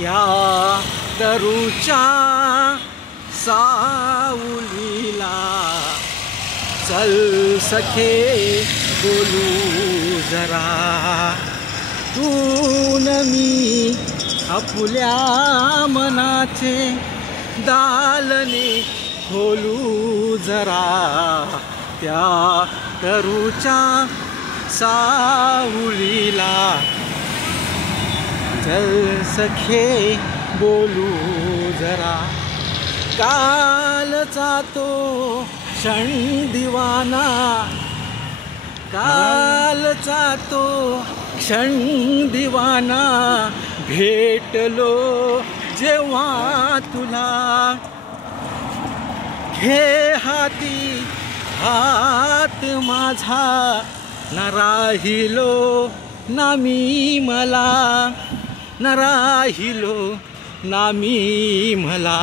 त्या तरुच्या सावलीला चल सखे बोलू जरा तू न मी आपुल्या मनाचे दालने खोलू जरा त्या तरुच्या सावलीला चल सखे बोलू जरा कालचा तो क्षण दिवाना कालचा तो क्षण दिवाना भेटलो जेव्हा तुला घे हाती हात माझा न राहिलो ना मी मला न राहिलो ना मी मला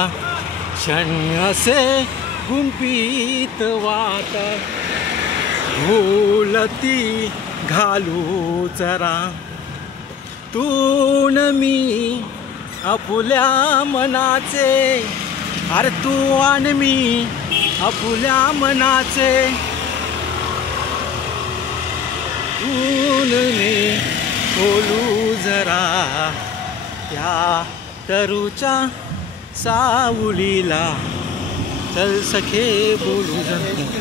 क्षण असे गुंफीत वाट भूलती घालू जरा तू न मी आपुल्या मनाचे अरे तू आणि मी आपुल्या मनाचे ऊनने बोलू जरा त्या तरुच्या सावलीला चल सखे बोलू जरा